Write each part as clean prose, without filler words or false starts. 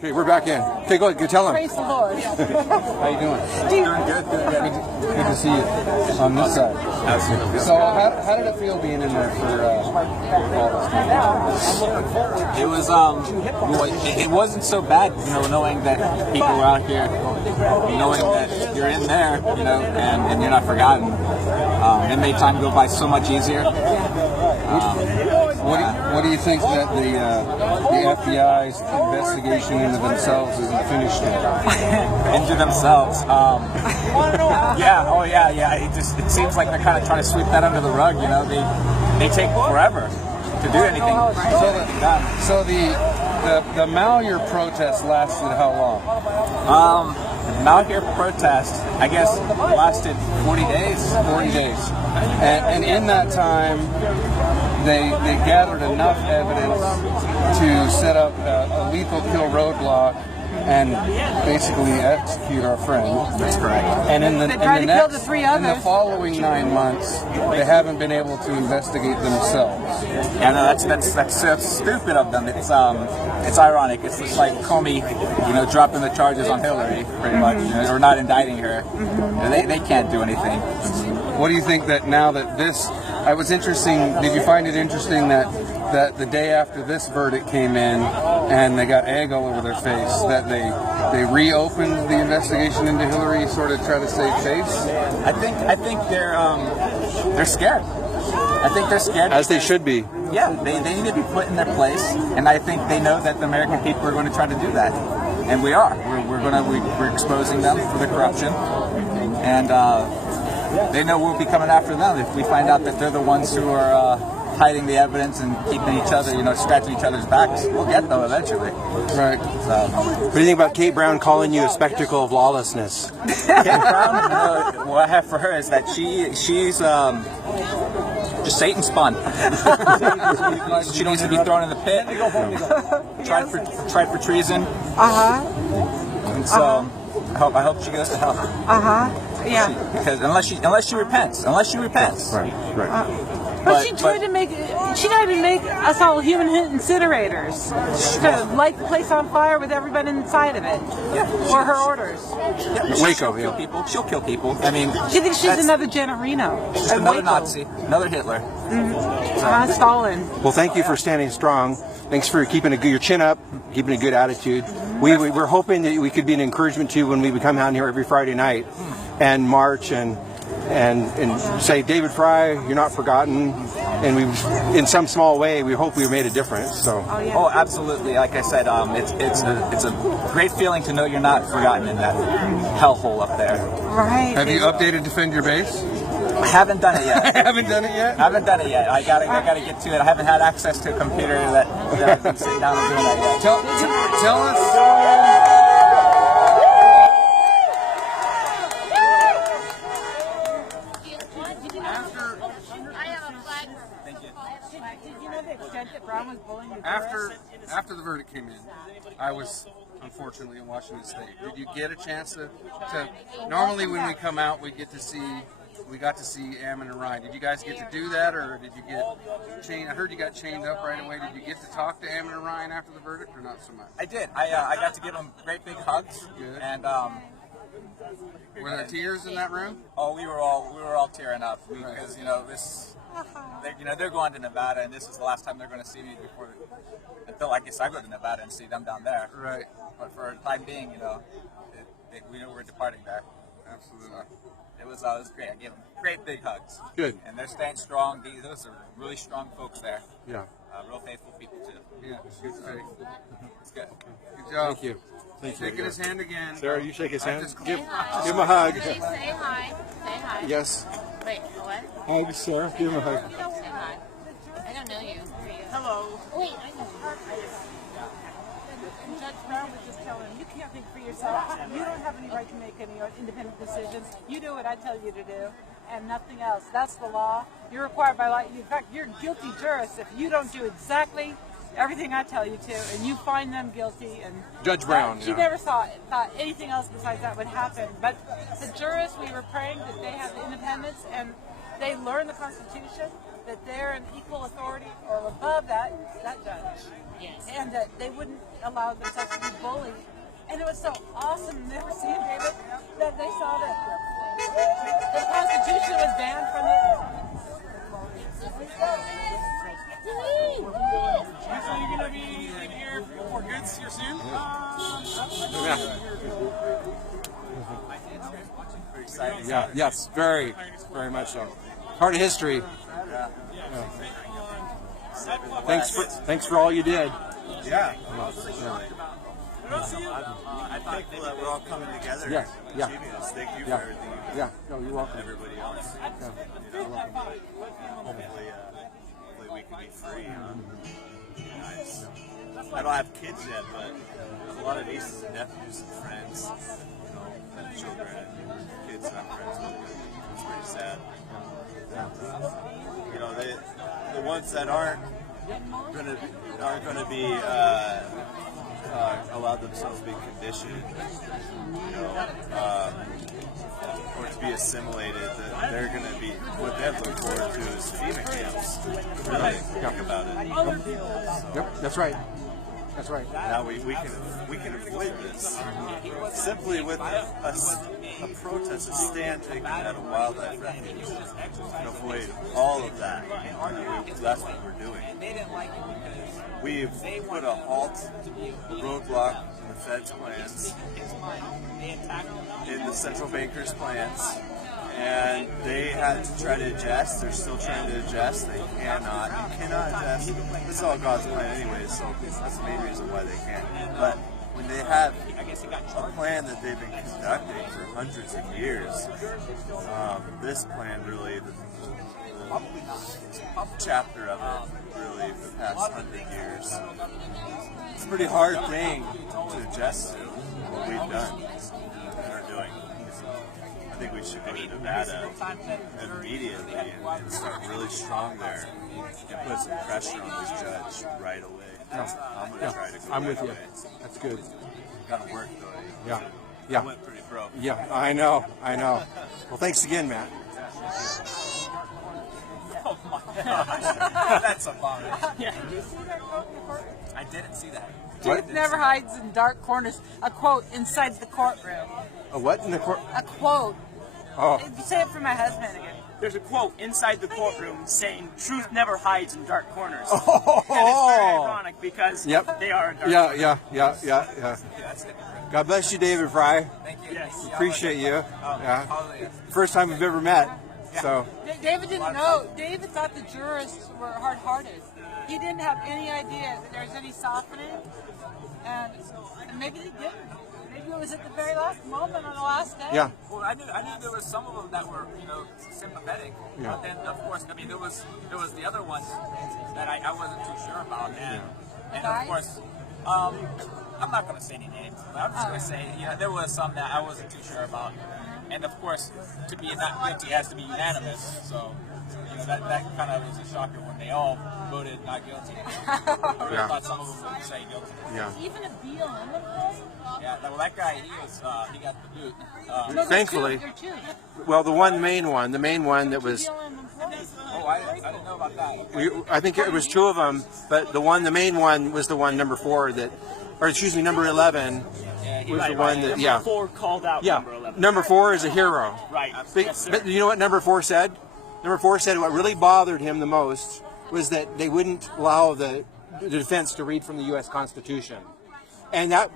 Okay, we're back in. Okay, go ahead. Tell them. Praise the Lord. How you doing? Doing good. Good to see you on this side. Absolutely. So, how did it feel being in there for all this time? It was it wasn't so bad, knowing that people were out here, knowing that you're in there, and you're not forgotten. It made time go by so much easier. What do you think that the FBI's investigation into themselves isn't finished yet? Into themselves. Yeah. It seems like they're kind of trying to sweep that under the rug. They take forever to do anything. So the Malheur protest lasted how long? The Malheur protest, I guess, lasted 40 days. 40 days. And in that time, they gathered enough evidence to set up a lethal kill roadblock and basically execute our friend. That's correct. And in the kill the three others. In the following 9 months, they haven't been able to investigate themselves. Yeah, no, that's stupid of them. It's ironic. It's just like Comey, dropping the charges on Hillary, pretty much, or not indicting her. They can't do anything. What do you think that now that this? I was interesting. Did you find it interesting that the day after this verdict came in and they got egg all over their face, that they reopened the investigation into Hillary, sort of try to save face? I think they're scared. I think they're scared. As they should be. Yeah, they need to be put in their place, and I think they know that the American people are going to try to do that, and we are. We're exposing them for the corruption, and they know we'll be coming after them if we find out that they're the ones who are hiding the evidence and keeping each other, scratching each other's backs. We'll get them eventually. Right. So, what do you think about Kate Brown calling you a spectacle of lawlessness? Kate Brown, what I have for her is that she's just Satan spun. She needs to be thrown in the pit. Tried for treason. And so I hope she goes to hell. Yeah. Because unless she repents. Right. But she tried to make us all human incinerators. To light the place on fire with everybody inside of it. Yeah. Or her orders. Yeah, Waco, she'll kill people. I mean, She thinks she's another Janet Reno. just another Nazi, another Hitler. Stalin. Well, thank you for standing strong. Thanks for keeping your chin up, keeping a good attitude. We're hoping that we could be an encouragement to you when we come down here every Friday night and march and say, David Fry, you're not forgotten. And we, in some small way, we hope we made a difference. So. Oh, absolutely. Like I said, it's a great feeling to know you're not forgotten in that hellhole up there. Right. Have you updated Defend Your Base? I haven't done it yet. Haven't done it yet? I haven't done it yet. I gotta get to it. I haven't had access to a computer that I've been sitting down and doing that yet. Tell us. After the verdict came in, I was unfortunately in Washington State. Did you get a chance to normally when we come out we got to see Ammon and Ryan. Did you guys get to do that, or did you get chained? I heard you got chained up right away. Did you get to talk to Ammon and Ryan after the verdict, or not so much? I did. I got to give them great big hugs. Good. And were there tears in that room? Oh, we were all tearing up because they're going to Nevada, and this is the last time they're going to see me until I guess I go to Nevada and see them down there. Right. But for the time being, we know we're departing there. Absolutely. It was great. I gave them great big hugs. Good. And they're staying strong. Those are really strong folks there. Yeah. Real faithful people too. Yeah. It's good. Good job. Thank you. Shaking his hand again. Sarah, you shake his hand. Give him Say a hug. hi. Say hi. Yes. Wait, what? Hug, Sarah. Give him a hug. Say hi. I don't know you. Who are you? Hello. Wait, I know. Judge Brown was just telling him, you can't think for yourself. You don't have any right to make any independent decisions. You do what I tell you to do, and nothing else. That's the law. You're required by law. In fact, you're guilty jurist if you don't do exactly everything I tell you to, and you find them guilty. And Judge Brown. She never thought anything else besides that would happen. But the jurists, we were praying that they have the independence, and they learn the Constitution. that they're an equal authority or above that judge. Yes. And that they wouldn't allow themselves to be bullied. And it was so awesome never seeing David that they saw that the Constitution was banned from it. So you're going to be here for goods here soon? Very exciting. Yeah, yes, very, very much so. Part of history. Thanks for all you did. Yeah. I'm thankful that we're all coming together Yeah, yeah. and achieving this. Thank you Yeah. for everything you do. Yeah, no, you're welcome. Everybody else. Hopefully we can be free. I don't have kids yet, but a lot of nieces and nephews and friends, and children and kids I'm friends with. It's pretty sad. The ones that aren't gonna be allowed themselves to be conditioned, or to be assimilated, that they're going to be, what they have to look forward to is FEMA camps. Really think about it. Yep, that's right. That's right. Now we can avoid this simply with a protest, a stand taken at a wildlife refuge. We can avoid all of that. That's what we're doing. We've put a halt, a roadblock in the Fed's plans, in the central bankers' plans, and they had to try to adjust. They're still trying to adjust. They cannot. You cannot adjust. This is all God's plan anyways, so that's the main reason why they can't. But when they have a plan that they've been conducting for hundreds of years, this plan really, the chapter of it, really, for the past 100 years, it's a pretty hard thing to adjust to what we've done and are doing. I think we should go to Nevada immediately and start really strong there and put some pressure on this judge right away. I'm going to try to go I'm right with you. away. That's good. Got to work though. Yeah. I Yeah. went pretty broke. Yeah, I know. Well, thanks again, Matt. That's a bummer. Did you see that quote in the court? I didn't see that. Truth never hides in dark corners. A quote inside the courtroom. A what in the court? A quote. Oh, Say it for my husband again. There's a quote inside the courtroom saying, "Truth never hides in dark corners." oh. And it's very ironic because Yep. they are in dark Yeah. corners. God bless you, David Fry. Thank you. Yes. Appreciate you. Yeah. First time we've ever met. So. David didn't know. David thought the jurists were hard-hearted. He didn't have any idea that there was any softening, and maybe they didn't. Maybe it was at the very last moment on the last day. Yeah. Well, I knew there was some of them that were, sympathetic. Yeah. But then, of course, there was the other ones that I wasn't too sure about, and of course, I'm not going to say any names, but I'm just going to say, there was some that I wasn't too sure about, and of course, to be not guilty has to be unanimous. So, that kind of was a shocker when they all voted not guilty. I really thought some of them would say guilty. Yeah. Even a BLM. Yeah, well, that guy, he got the boot. No, Thankfully. there are two. Well, the main one that was. BLM employees. Oh, I didn't know about that. I think it was two of them, but the main one was the one number 4 number 11 was the one that, Number 4 called out number 11. Number 4 is a hero. Right. But, Yes, sir. but you know what number 4 said? Number 4 said what really bothered him the most was that they wouldn't allow the defense to read from the U.S. Constitution. And that,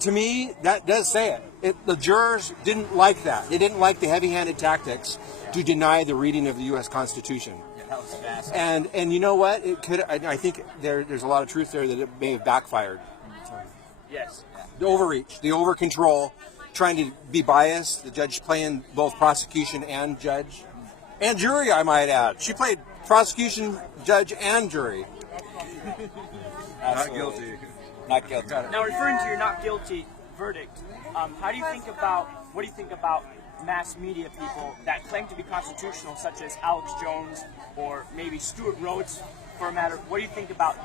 to me, that does say it. The jurors didn't like that. They didn't like the heavy-handed tactics to deny the reading of the U.S. Constitution. That was fast. And you know what? It could. I think there's a lot of truth there that it may have backfired. Yes. The overreach, the over control, trying to be biased. The judge playing both prosecution and judge, and jury. I might add, she played prosecution, judge, and jury. Not guilty. Not guilty. Now, referring to your not guilty verdict, what do you think about mass media people that claim to be constitutional, such as Alex Jones or maybe Stuart Rhodes, for a matter? What do you think about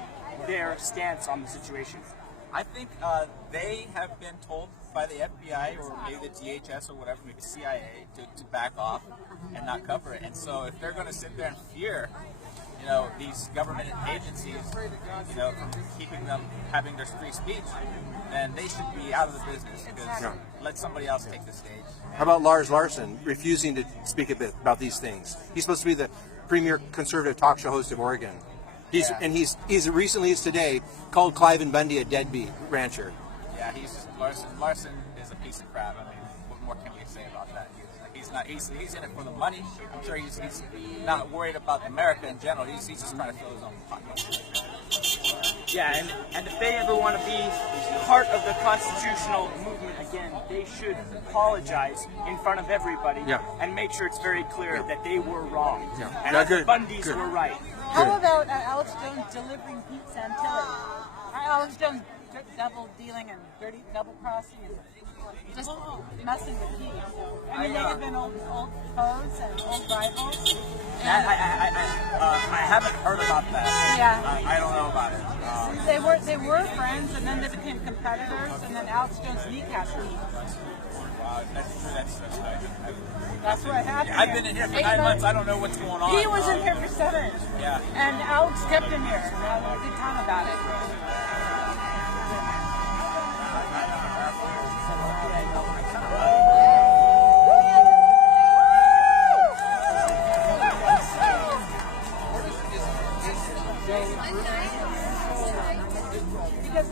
their stance on the situation? I think they have been told by the FBI or maybe the DHS or whatever, maybe CIA, to back off and not cover it. And so if they're going to sit there and fear you know, these government agencies, you know, from keeping them having their free speech, then they should be out of the business because let somebody else take the stage. How about Lars Larson refusing to speak a bit about these things? He's supposed to be the premier conservative talk show host of Oregon. He's recently as today called Cliven Bundy a deadbeat rancher. Yeah, he's just Larson is a piece of crap. I mean, what more can we say about that? He's in it for the money. I'm sure he's not worried about America in general. He's just trying to fill his own pocket. Yeah, and if they ever want to be part of the constitutional movement again, they should apologize in front of everybody and make sure it's very clear that they were wrong and that the Bundys were right. How about Alex Jones delivering Pete Santilli? Alex Jones double dealing and dirty double crossing and just messing with Pete. I mean, they have been old foes and old rivals. I haven't heard about that. Yeah. I don't know about it. They were friends, and then they became competitors, and then Alex Jones kneecapped Pete. Wow, that's true. That's what happened. I've been in here for 9 months. I don't know what's going on. He was in here for 7. Yeah. And Alex kept him here. And I had a good time about it. Because